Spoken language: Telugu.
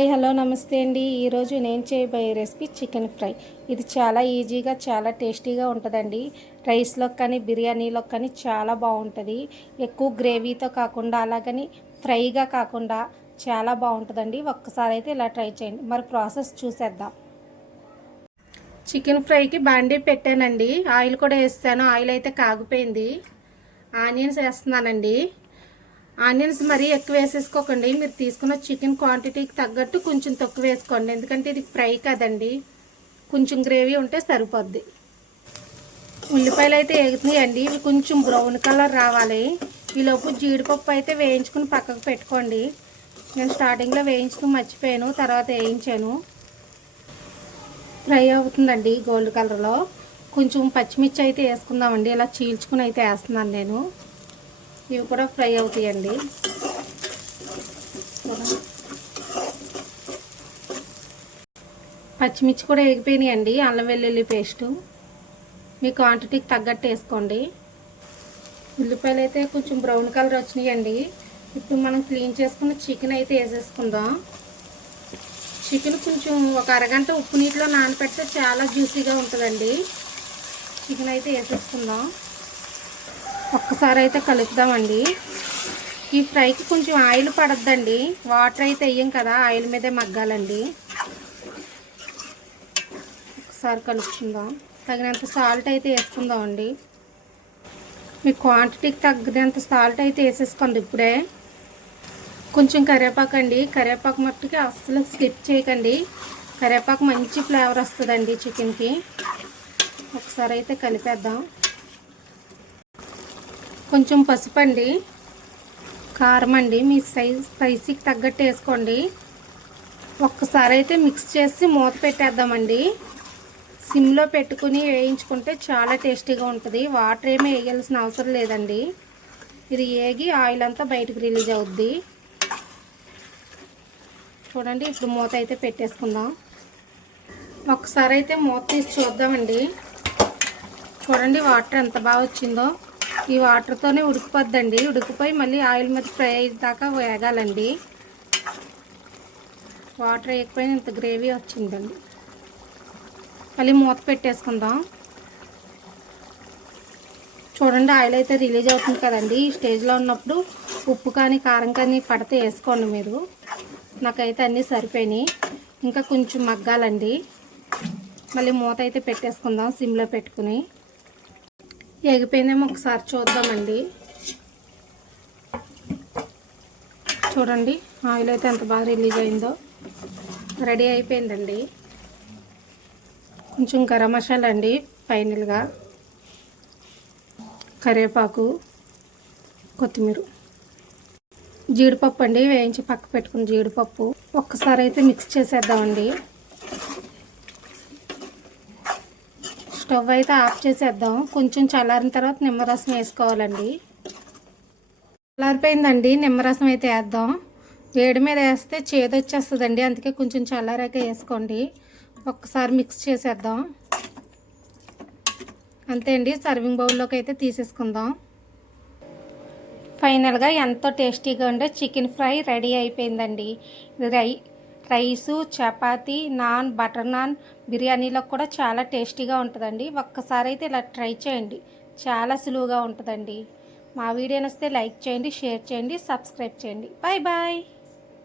హాయ్ హలో నమస్తే అండి. ఈరోజు నేను చేయబోయే రెసిపీ చికెన్ ఫ్రై. ఇది చాలా ఈజీగా చాలా టేస్టీగా ఉంటుందండి. రైస్లో కానీ బిర్యానీలో కానీ చాలా బాగుంటుంది. ఎక్కువ గ్రేవీతో కాకుండా అలాగని ఫ్రైగా కాకుండా చాలా బాగుంటుందండి. ఒక్కసారి అయితే ఇలా ట్రై చేయండి. మరి ప్రాసెస్ చూసేద్దాం. చికెన్ ఫ్రైకి బాండీ పెట్టానండి. ఆయిల్ కూడా వేస్తాను. ఆయిల్ అయితే కాగిపోయింది. ఆనియన్స్ వేస్తున్నానండి. ఆనియన్స్ మరీ ఎక్కువ వేసేసుకోకండి. మీరు తీసుకున్న చికెన్ క్వాంటిటీకి తగ్గట్టు కొంచెం తక్కువ వేసుకోండి, ఎందుకంటే ఇది ఫ్రై కదండి. కొంచెం గ్రేవీ ఉంటే సరిపోద్ది. ఉల్లిపాయలు అయితే వేగుతున్నాయండి. ఇవి కొంచెం బ్రౌన్ కలర్ రావాలి. ఈలోపు జీడిపప్పు అయితే వేయించుకుని పక్కకు పెట్టుకోండి. నేను స్టార్టింగ్లో వేయించుకుని మర్చిపోయాను, తర్వాత వేయించాను. ఫ్రై అవుతుందండి గోల్డ్ కలర్లో. కొంచెం పచ్చిమిర్చి అయితే వేసుకుందామండి. ఇలా చీల్చుకుని అయితే వేస్తున్నాను నేను. ఇవి కూడా ఫ్రై అవుతాయండి. పచ్చిమిర్చి కూడా వేగిపోయినాయండి. అల్లం వెల్లుల్లి పేస్టు మీ క్వాంటిటీకి తగ్గట్టు వేసుకోండి. ఉల్లిపాయలు అయితే కొంచెం బ్రౌన్ కలర్ వచ్చినాయండి. ఇప్పుడు మనం క్లీన్ చేసుకున్న చికెన్ అయితే వేసేసుకుందాం. చికెన్ కొంచెం ఒక అరగంట ఉప్పు నీటిలో నానబెడితే చాలా జ్యూసీగా ఉంటుందండి. చికెన్ అయితే వేసేసుకుందాం. ఒక్కసారి అయితే కలుపుదామండి. ఈ ఫ్రైకి కొంచెం ఆయిల్ పడద్దండి. వాటర్ అయితే వేయం కదా, ఆయిల్ మీదే మగ్గాలండి. ఒకసారి కలుపుకుందాం. తగినంత సాల్ట్ అయితే వేసుకుందామండి. మీ క్వాంటిటీకి తగ్గినంత సాల్ట్ అయితే వేసేసుకోండి. ఇప్పుడే కొంచెం కరివేపాకు అండి. కరివేపాకు మట్టుకి అస్సలు స్కిప్ చేయకండి. కరివేపాకు మంచి ఫ్లేవర్ వస్తుందండి చికెన్కి. ఒకసారి అయితే కలిపేద్దాం. కొంచెం పసుపు అండి, కారం అండి, మీ స్పైసీకి తగ్గట్టు వేసుకోండి. ఒక్కసారి అయితే మిక్స్ చేసి మూత పెట్టేద్దామండి. సిమ్లో పెట్టుకుని వేయించుకుంటే చాలా టేస్టీగా ఉంటుంది. వాటర్ ఏమీ వేయాల్సిన అవసరం లేదండి. ఇది వేగి ఆయిల్ అంతా బయటకు రిలీజ్ అవుద్ది. చూడండి, ఇప్పుడు మూత అయితే పెట్టేసుకుందాం. ఒక్కసారి అయితే మూత తీసి చూద్దామండి. చూడండి వాటర్ ఎంత బాగా వచ్చిందో. ఈ వాటర్తోనే ఉడికిపోద్దండి. ఉడికిపోయి మళ్ళీ ఆయిల్ మీద ఫ్రై అయ్యేదాకా వేగాలండి. వాటర్ వేయకపోయినా ఇంత గ్రేవీ వచ్చిందండి. మళ్ళీ మూత పెట్టేసుకుందాం. చూడండి, ఆయిల్ అయితే రిలీజ్ అవుతుంది కదండి. ఈ స్టేజ్లో ఉన్నప్పుడు ఉప్పు కానీ కారం కానీ పడితే వేసుకోండి మీరు. నాకైతే అన్నీ సరిపోయినాయి. ఇంకా కొంచెం మగ్గాలండి. మళ్ళీ మూత అయితే పెట్టేసుకుందాం సిమ్లో పెట్టుకుని. ఎగిపోయిందేమో ఒకసారి చూద్దామండి. చూడండి, ఆయిల్ అయితే ఎంత బాగా రిలీజ్ అయిందో. రెడీ అయిపోయిందండి. కొంచెం గరం మసాలా అండి, ఫైనల్గా కరివేపాకు, కొత్తిమీర, జీడిపప్పు అండి, వేయించి పక్క పెట్టుకుని జీడిపప్పు. ఒక్కసారి అయితే మిక్స్ చేసేద్దామండి. స్టవ్ అయితే ఆఫ్ చేసేద్దాం. కొంచెం చల్లారిన తర్వాత నిమ్మరసం వేసుకోవాలండి. చల్లారిపోయిందండి. నిమ్మరసం అయితే వేద్దాం. వేడి మీద వేస్తే చేదు వచ్చేస్తుందండి, అందుకే కొంచెం చల్లారాక వేసుకోండి. ఒక్కసారి మిక్స్ చేసేద్దాం. అంతే అండి. సర్వింగ్ బౌల్లోకి అయితే తీసేసుకుందాం. ఫైనల్గా ఎంతో టేస్టీగా ఉండే చికెన్ ఫ్రై రెడీ అయిపోయిందండి. Rice, chapati, non, butter non, బిర్యానీలో కూడా చాలా టేస్టీగా ఉంటుందండి. ఒక్కసారి అయితే ఇలా ట్రై చేయండి. చాలా సులువుగా ఉంటుందండి. మా వీడియో నచ్చితే లైక్ చేయండి, షేర్ చేయండి, సబ్స్క్రైబ్ చేయండి. Bye bye.